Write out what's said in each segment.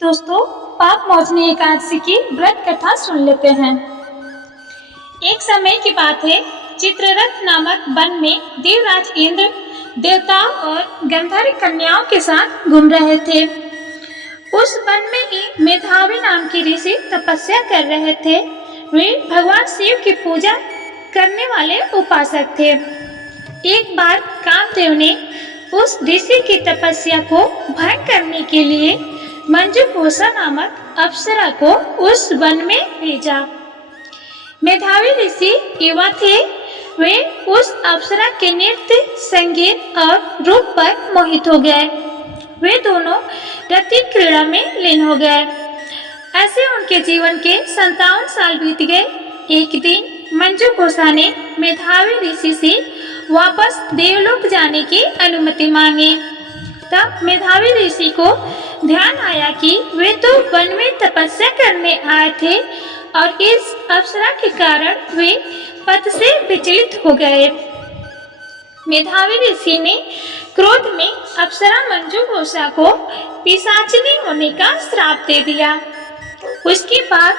दोस्तों, पाप मोचनी एकादशी की व्रत कथा सुन लेते हैं। एक समय की बात है, चित्ररथ नामक वन में देवराज इंद्र देवताओं और गंधर्व कन्याओं के साथ घूम रहे थे। उस वन में एक मेधावी नाम की ऋषि तपस्या कर रहे थे। वे भगवान शिव की पूजा करने वाले उपासक थे। एक बार कामदेव ने उस ऋषि की तपस्या को भंग करने के लिए मंजुघोषा नामक अप्सरा को उस वन में भेजा। मेधावी ऋषि युवा थे। वे उस अप्सरा के नृत्य, संगीत और रूप पर मोहित हो गए। वे दोनों रति क्रीड़ा में लीन हो गए। ऐसे उनके जीवन के 57 साल बीत गए। एक दिन मंजुघोषा ने मेधावी ऋषि से वापस देवलोक जाने की अनुमति मांगी। तब मेधावी ऋषि को ध्यान आया कि वे तो वन में तपस्या करने आए थे और इस अप्सरा के कारण वे पथ से विचलित हो गए। मेधावी ऋषि ने क्रोध में अप्सरा मंजुघोषा को पिशाचिनी होने का श्राप दे दिया। उसके बाद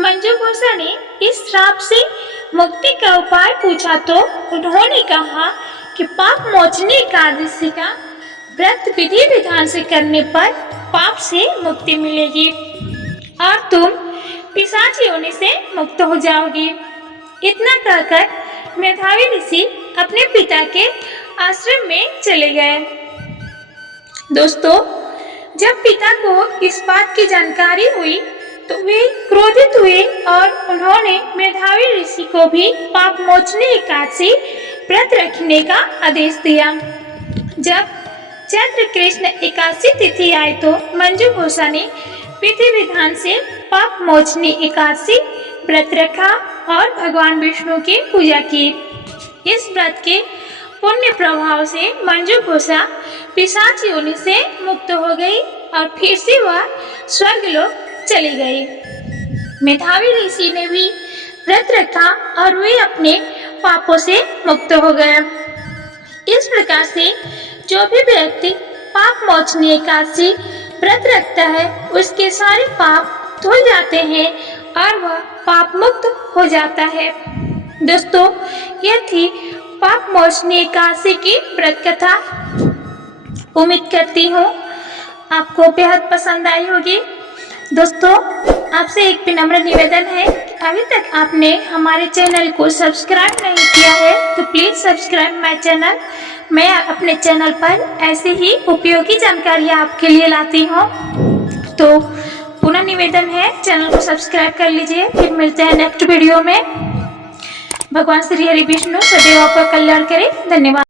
मंजुघोषा ने इस श्राप से मुक्ति का उपाय पूछा तो उन्होंने कहा कि पाप मोचनी एकादशी का व्रत विधि विधान से करने पर पाप से मुक्ति मिलेगी और तुम पिशाची होने से मुक्त हो जाओगी। इतना कहकर मेधावी ऋषि अपने पिता के आश्रम में चले गए। दोस्तों, जब पिता को इस बात की जानकारी हुई तो वे क्रोधित हुए और उन्होंने मेधावी ऋषि को भी पाप मोचनी एकादशी व्रत रखने का आदेश दिया। जब चैत्र कृष्ण एकादशी तिथि आई तो मंजुघोषा ने विधि विधान से पाप मोचनी एकादशी व्रत रखा और भगवान विष्णु की पूजा की। इस व्रत के पुण्य प्रभाव से मंजुघोषा पिशाची योनि से मुक्त हो गई और फिर से वह स्वर्गलोक चली गई। मेधावी ऋषि ने भी व्रत रखा और वे अपने पापों से मुक्त हो गए। इस प्रकार से जो भी व्यक्ति पाप मोचनी एकादशी व्रत रखता है उसके सारे पाप धुल जाते हैं और वह पाप मुक्त हो जाता है। दोस्तों, यह थी पाप मोचनी एकादशी की व्रत कथा। उम्मीद करती हूँ आपको बेहद पसंद आई होगी। दोस्तों, आपसे एक विनम्र निवेदन है कि अभी तक आपने हमारे चैनल को सब्सक्राइब नहीं किया है तो प्लीज़ सब्सक्राइब माय चैनल। मैं अपने चैनल पर ऐसे ही उपयोगी जानकारियाँ आपके लिए लाती हूँ। तो पुनः निवेदन है, चैनल को सब्सक्राइब कर लीजिए। फिर मिलते हैं नेक्स्ट वीडियो में। भगवान श्री हरि विष्णु सदैव आपका कल्याण करें। धन्यवाद।